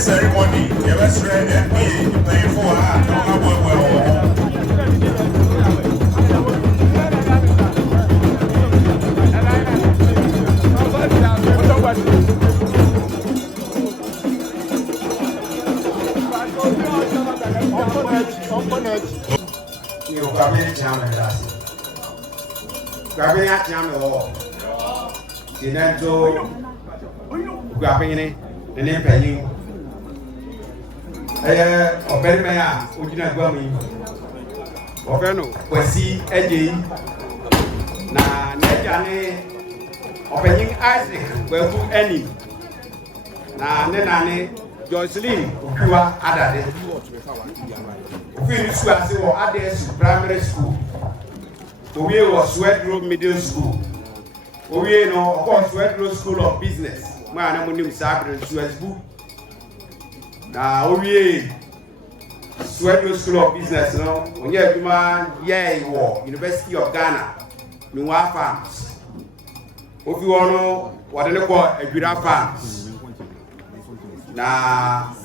ceremony, you must read and pay for her. Don't know well. You come in, Chairman. Grabbing at Chairman Hall. You then to grabbing it, the name penny. Or Belmea, would you not go me? Or Veno, was see Eddie. Now, Nejane, opening Isaac, will do any. Now, Nenane, Jocelyn, who are at it. Finish as or others primary school. We was Sweat Road Middle School. We know, of course, Sweat Road School of Business. My name is Sabrin Suez Book. Now, we Sweat Road School of Business. No, when you have man, yeah, University of Ghana, Noah Farms. If you want to know what they call a Gura Farms. Now,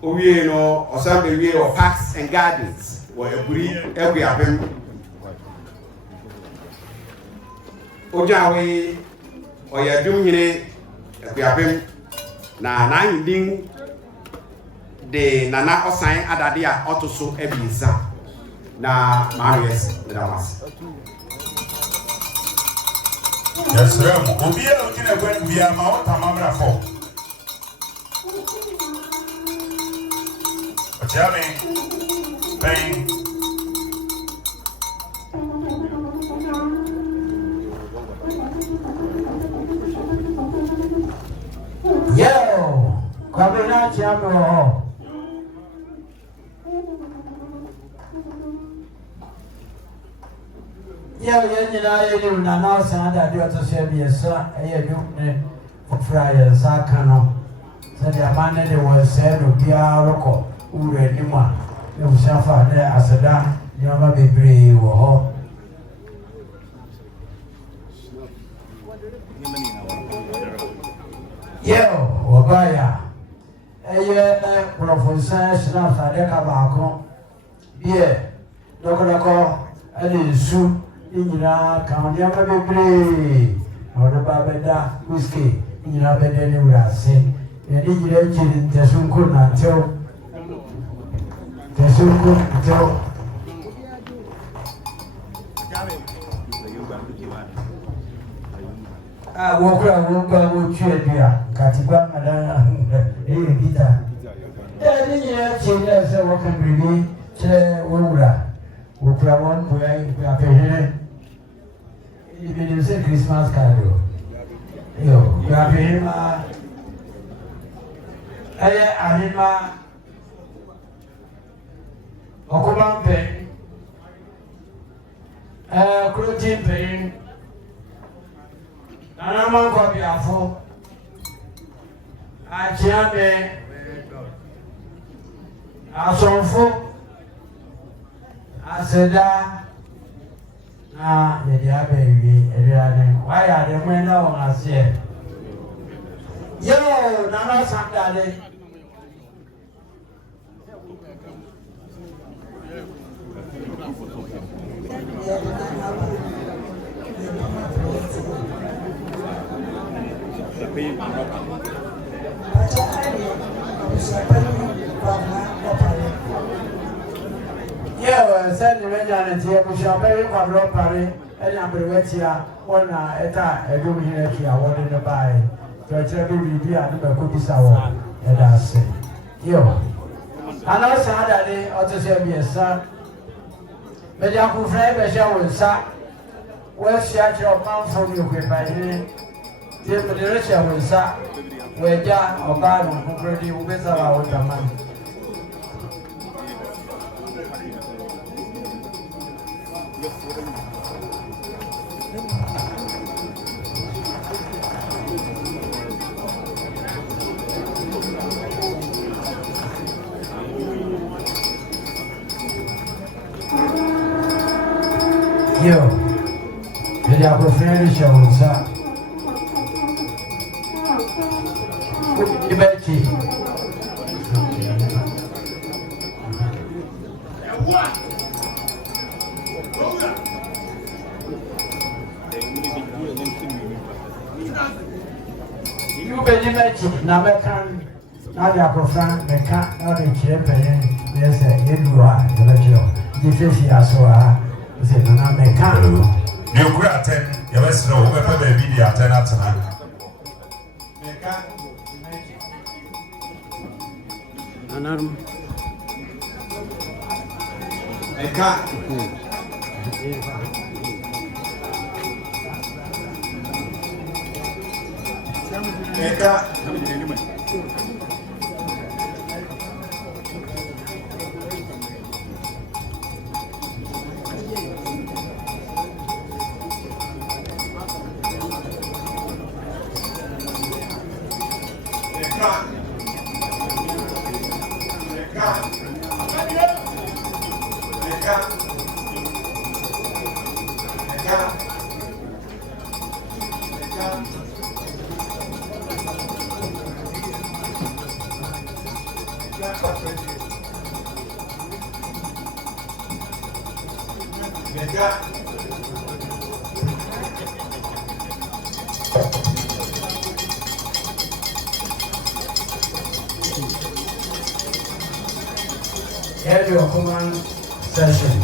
we know, or some way of parks and gardens, where every happen. Ojawe, or you're doing it, we happen. Now, 9 the Nana Osai Adadia also Ebisa. Now, Marius, the Damas. Yes, sir. We are looking at when we are Mount Tamara for. Jamie, pain. Yo, come out, Jamie. I live na now, son. I do to say, yes, sir. I do for Friday, Sakano. So the man they was said to be a local. Ure Nima, you suffer there as a dam, you never be brave or yo, Wabaya, a year, Professor Snap, Adeka, yeah, Doctor, and soup in your count, you never be brave or the Babada whiskey in your bed anywhere, say, and you didn't just couldn't until. Joe. I walk around with Chibia, Katiba, and Vita. Yeah, she has a walking baby, Wura, who one way we are paying. Even you say Christmas card. You are paying my. Okuban pain, clothing pain, and I'm on copy of four. I can't I saw four. I said, yeah, baby, why are they when no one has said? Yo, Nana Saturday. Yeah, send the man here, we shall pay for robbery, and I'm here, one at a room here, I wanted to buy. To a terrible be at the cookies hour, and I say, yo. And also, that day, or to say, yes, sir. But you have to frame a show, sir. Where's your mouth from you by the direction will sir? Where Jan or Barnum already with our man. Yo, did I go finish your sir? Betty, Benimaki, Namakan, Nadia Cofran, Meka, not a champion, yes, a Yedua, the Vegio, the Fishy Asoa, said Namakan. You could attend, you must know whoever may be the attendant tonight. Head your command session.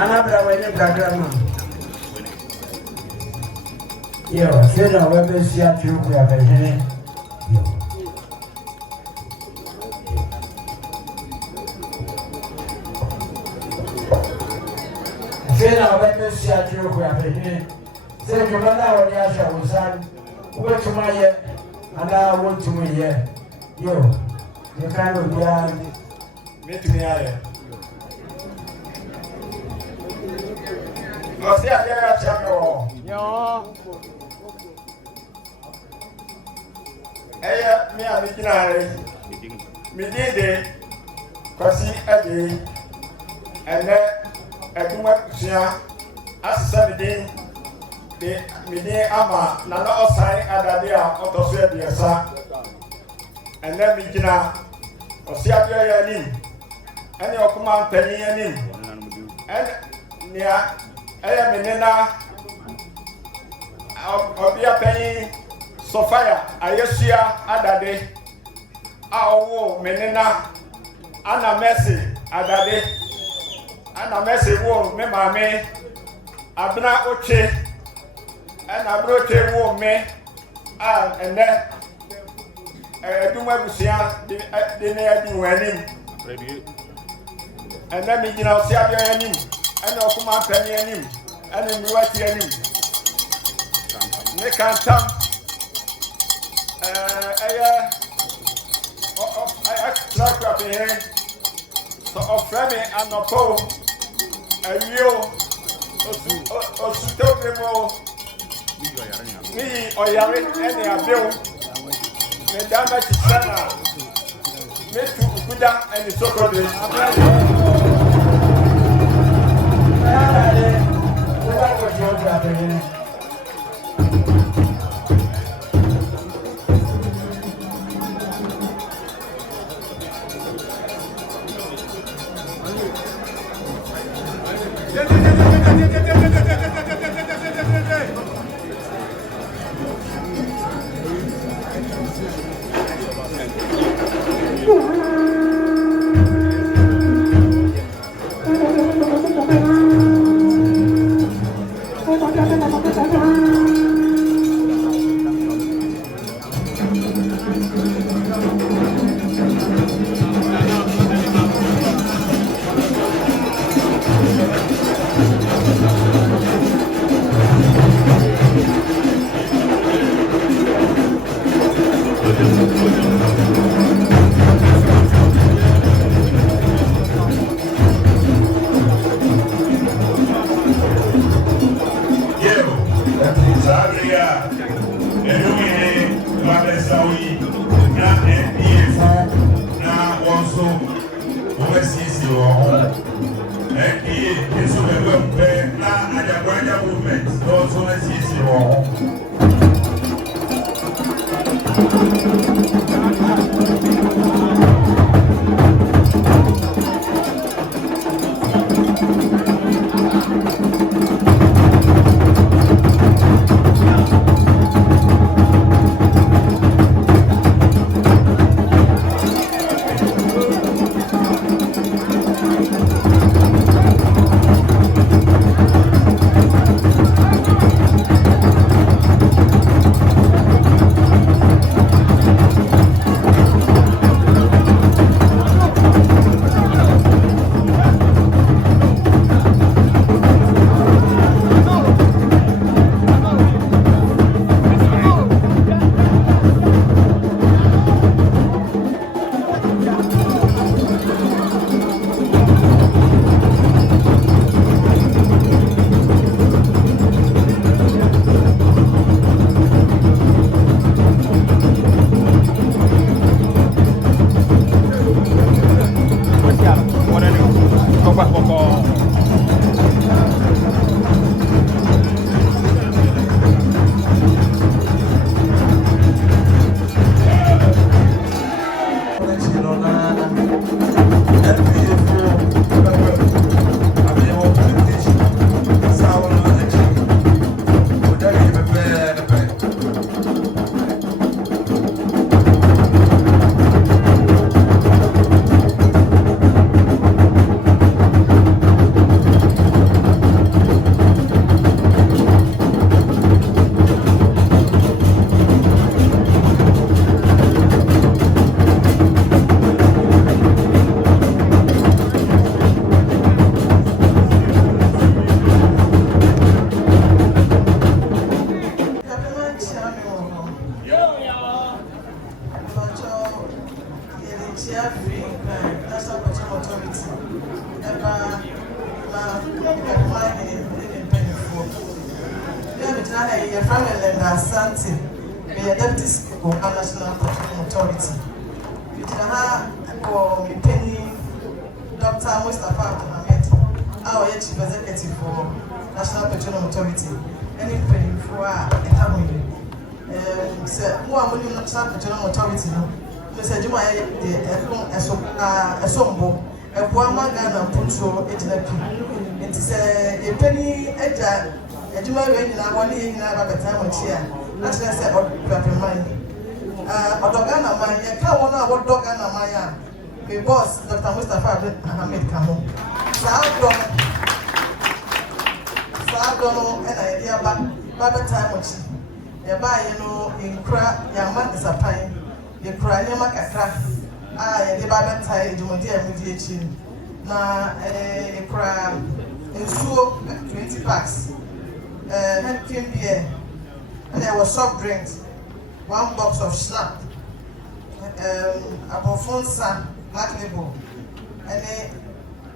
Anabra wene background. Yo, feel we be see at you we are here. Feel we be see at you we are here. Say you mother when you shall son. Wait to my year and I want to me here. Yo, you can't be behind. Meet me here. Você até chamou. É minha amiga me dede quase ade eduma tia asisa me de ama na na osai adade a otoso ebiesa ene mi gina osi ade ya ni ene okuma mpani ya ni ene nia aya menena obia pani sofia ayesia adade awo menena ana mercy adade ana mercy wo me mame abna oche ana broche wo me ene eduma busia de ne adi wanim ene mi gina osi abia yanim ene okuma pani yanim ene miwati yanim ne kantam track up here. So offer me an oppo. A real Osuto me or Yarin any abill. Madame Tisana. Me to Awukudae and the Sokode. Boss, Dr. Mustafa Ahmed Kamo. Sadono and idea Baba Tamochi. The buy, in crack, Yaman is a pine. The cry, Yamakaka. The Baba Tie, Jumodia mediation. Na a cry in Suo 20 packs. Hand cream beer. And there was soft drinks. 1 box of snap. Abofonsa. black label ɛne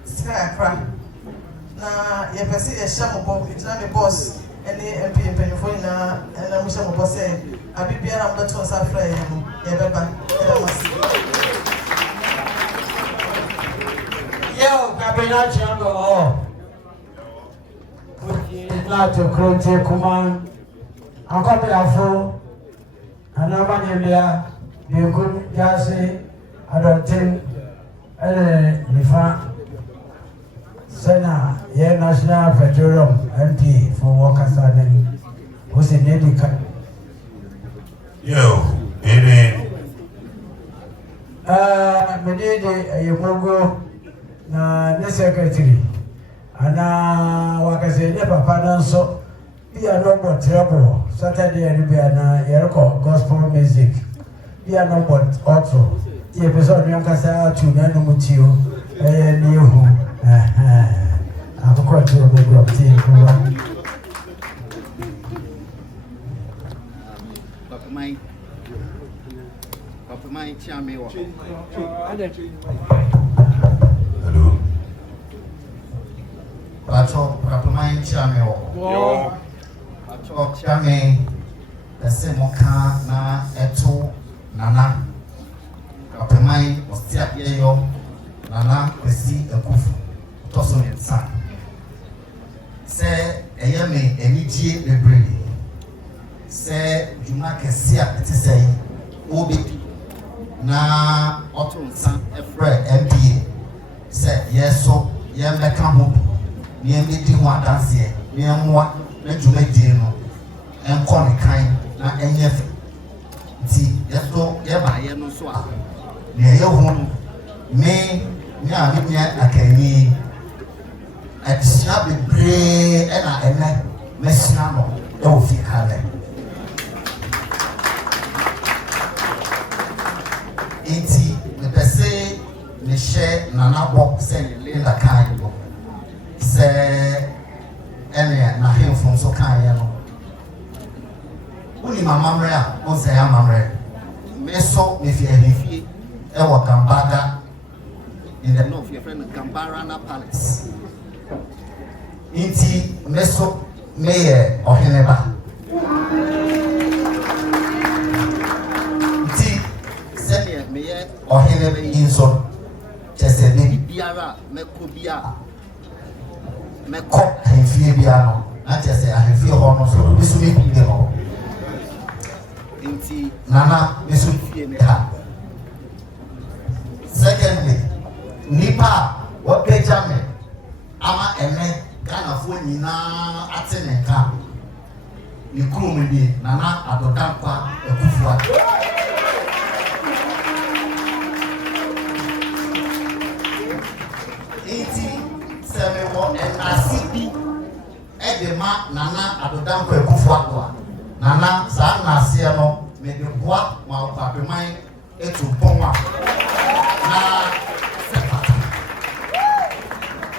skyakra na yɛpɛ sɛ yɛhyɛ mo bɔ gyina me boss ɛne mp mpanyinfoɔ nyinaa ɛna mo hyɛ mo bɔ sɛ abibiara mo bɛto nsa frɛ yɛn no yɛbɛba ɛda mo ase. Yo, Kabina Chamber, not to Krote Kuman, a copy of four, and Abania, you could just say, I don't think, Nifa Sena, Ye National Petroleum MP for Workers and who's in Edica. Yo, Amen. Medede, you go. Na the secretary ana wakase ne papa nanso bia no bot trouble Saturday and bia na yereko gospel music bia no bot auto the episode nyan kasa tu na no mutio ni hu akoko tu go go ti kuwa papa mai chame wo Pacho, Rapamai Chame, Pacho Chame, the same Moka na Eto Nana, Rapamai was Tiayo, Nana, the sea a goof, Tosso and Son. Say, a yame, a media, the breedy. Say, you make a siap to say, Obi, na Otto Son, a friend, MPA. Say, yes, so, yeah, me come home. Niambi di ho adanse niamwa na dwumadie no enko ne kan na enye fe ti yeso ye ba ye no so a ne ye hu me nya me nya akani atisha bebre e na ene mesina no e wo fi kale enti me pese ne she nana box se le la kan bo se ene na hemfo so kan ye no uni mama mre a on se ya mamre me so me fi ahifie e wo Kambaga in the north your friend Kambarana Palace inti me so me ye oheneba inti se me ye oheneba inso chese bi biara me ko bia me ko ahifie bia no na chese ahifie ho no so bi so me bi no inti nana me so fie me ha. Secondly, nipa what Benjamin ama ene Ghana fo nyina atenenka ni krum bi nana adodankwa ekufua iti seme wo enasibi edema nana adodankwa ekufua kwa nana sa nase no me de boa ma papeman etu ponwa na sepata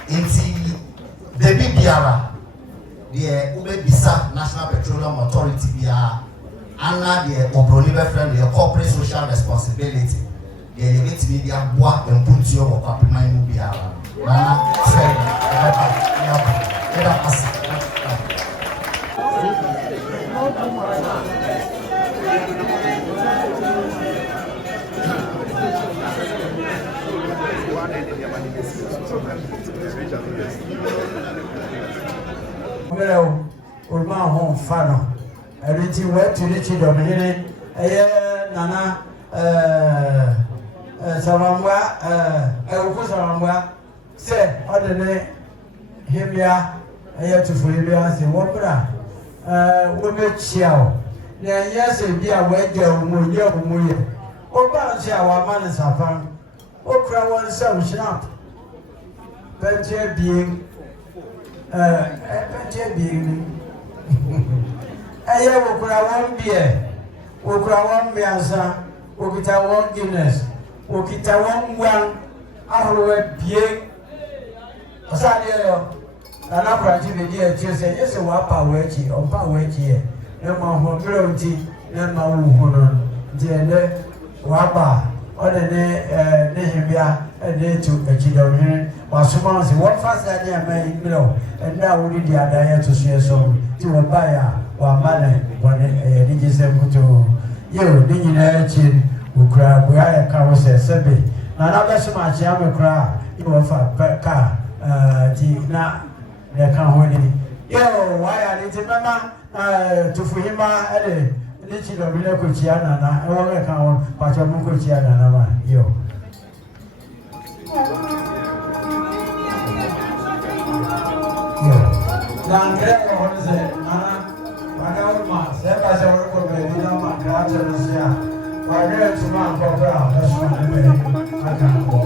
inti debi biara de ube bisa National Petroleum Authority bia ana de obroni be friend de corporate social responsibility de yebetimi dia boa empuntuo wo papeman mu biara na friend eba pasi Well, Urma home fano. Everything went to the children here. Nana Samamwa, Awukudae, say, other day, him ya, I have to fully answer. What bra? Women chiao. Yes, if you are wet, you O bounce our man is a fan. O cry one some snap. Venture being Aya wokura one beer, wokura one biansa, wokita one Guinness, wokita one ahrowe bie. Osadio ana praji be die chese yese wa pa wechi, on pa wechi e. E ma ho bronti, e ma wu hono. Die le wa ba ɔde ne hemia ɛde to akyidɔhene wasoma sɛ wɔmfa saa ne ama yi mmerɛ wo ɛnna a wode di adan ɛto so yɛ so nti wɔbaeɛ a wɔama ne bɔne ɛyɛ ne gye sɛ nkutoo yeo ne nyinaa akyi wokura boa yɛ ka ho sɛ sɛbe na bɛsom akyea me koraa ne wɔfa kaa nti na yɛka ho ni yeo wayɛ ne nti mɛma tofohema ɛde ne kyidɔhene kɔkyia nana ɛwɔ mɛka ho pakyɛ mo kɔkyia nana ma yeo Langkre ko se ana wana ma se pa se wor ko be ni ma kra che no sia wa re tu ma ko bra da su na be aka ko